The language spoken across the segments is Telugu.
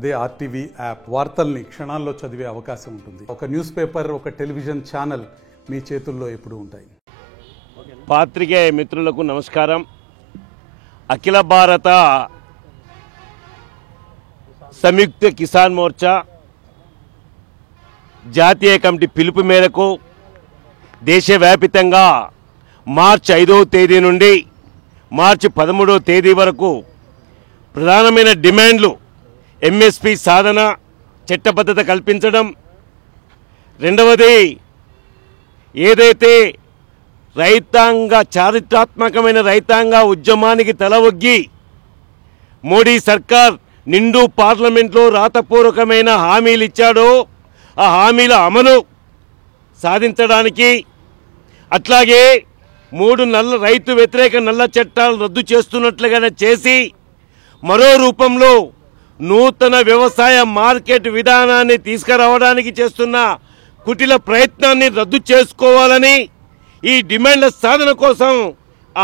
అదే ఆర్టీవీ యాప్ వార్తల్ని క్షణాల్లో చదివే అవకాశం ఉంటుంది. ఒక న్యూస్ పేపర్, ఒక టెలివిజన్ ఛానల్ మీ చేతుల్లో ఎప్పుడూ ఉంటాయి. పాత్రికేయ మిత్రులకు నమస్కారం. అఖిల భారత సంయుక్త కిసాన్ మోర్చా జాతీయ కమిటీ పిలుపు మేరకు దేశవ్యాపితంగా మార్చి 5వ తేదీ నుండి మార్చి 13వ తేదీ వరకు ప్రధానమైన డిమాండ్లు ఎంఎస్పి సాధన, చట్టబద్ధత కల్పించడం, రెండవది ఏదైతే చారిత్రాత్మకమైన రైతాంగ ఉద్యమానికి తలవొగ్గి మోడీ సర్కార్ నిండు పార్లమెంట్లో రాతపూర్వకమైన హామీలు ఇచ్చాడో ఆ హామీల అమలు సాధించడానికి, అట్లాగే 3 రైతు వ్యతిరేక నల్ల చట్టాలు రద్దు చేస్తున్నట్లుగానే చేసి మరో రూపంలో నూతన వ్యవసాయ మార్కెట్ విధానాన్ని తీసుకురావడానికి చేస్తున్న కుటిల ప్రయత్నాన్ని రద్దు చేసుకోవాలని ఈ డిమాండ్ల సాధన కోసం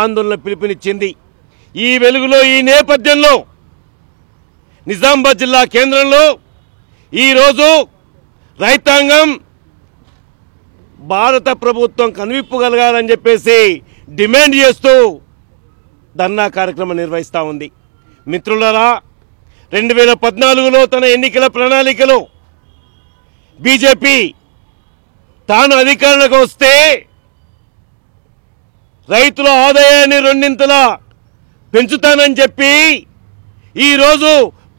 ఆందోళన పిలుపునిచ్చింది. ఈ వెలుగులో, ఈ నేపథ్యంలో నిజామాబాద్ జిల్లా కేంద్రంలో ఈరోజు రైతాంగం భారత ప్రభుత్వం కనువిప్పు కలగాలని చెప్పేసి డిమాండ్ చేస్తూ ధర్నా కార్యక్రమం నిర్వహిస్తూ ఉంది. మిత్రులారా, 2014లో తన ఎన్నికల ప్రణాళికలో బీజేపీ తాను అధికారంలోకి వస్తే రైతుల ఆదాయాన్ని 2 పెంచుతానని చెప్పి ఈరోజు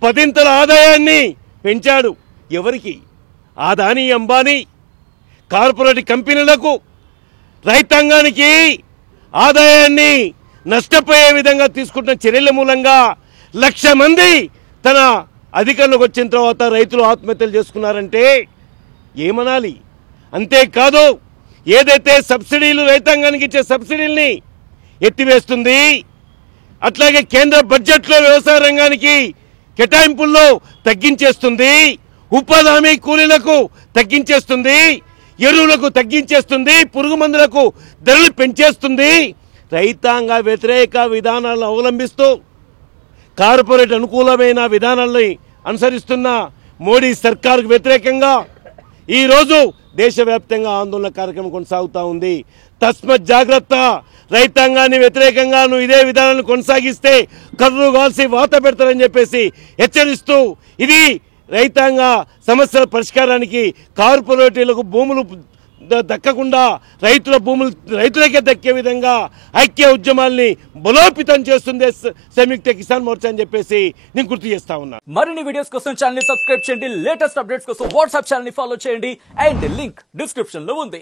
10 ఆదాయాన్ని పెంచాడు. ఎవరికి? అదానీ, అంబానీ కార్పొరేట్ కంపెనీలకు, రైతాంగానికి ఆదాయాన్ని నష్టపోయే విధంగా తీసుకుంటున్న చర్యల మూలంగా 1,00,000 మంది తన అధికారంలోకి వచ్చిన తర్వాత రైతులు ఆత్మహత్యలు చేసుకున్నారంటే ఏమనాలి? అంతేకాదు, ఏదైతే సబ్సిడీలు రైతాంగానికి ఇచ్చే సబ్సిడీల్ని ఎత్తివేస్తుంది, అట్లాగే కేంద్ర బడ్జెట్లో వ్యవసాయ రంగానికి కేటాయింపుల్లో తగ్గించేస్తుంది, ఉపాధి హామీ కూలీలకు తగ్గించేస్తుంది, ఎరువులకు తగ్గించేస్తుంది, పురుగు మందులకు ధరలు పెంచేస్తుంది, రైతాంగ వ్యతిరేక విధానాలను అవలంబిస్తూ కార్పొరేట్ అనుకూలమైన విధానాలని అనుసరిస్తున్న మోడీ సర్కారుకు వ్యతిరేకంగా ఈరోజు దేశవ్యాప్తంగా ఆందోళన కార్యక్రమం కొనసాగుతూ ఉంది. తస్మత్ జాగ్రత్త, రైతాంగాన్ని వ్యతిరేకంగా నువ్వు ఇదే విధానాన్ని కొనసాగిస్తే కర్రు కాల్సి వాత పెడతారని చెప్పేసి హెచ్చరిస్తూ, ఇది రైతాంగ సమస్యల పరిష్కారానికి కార్పొరేటీలకు భూములు దక్కకుండా రైతులకే దక్కే విధంగా ఐక్య ఉద్యమాల్ని బలోపేతం చేస్తుంది సంయుక్త కిసాన్ మోర్చా అని చెప్పేసి నేను గుర్తు చేస్తా ఉన్నా. మరిన్ని వీడియోస్ కోసం ఛానల్ ని సబ్స్క్రైబ్ చేయండి, లేటెస్ట్ అప్డేట్స్ కోసం వాట్సాప్ ఛానల్ ని ఫాలో చేయండి, అండ్ లింక్ డిస్క్రిప్షన్ లో ఉంది.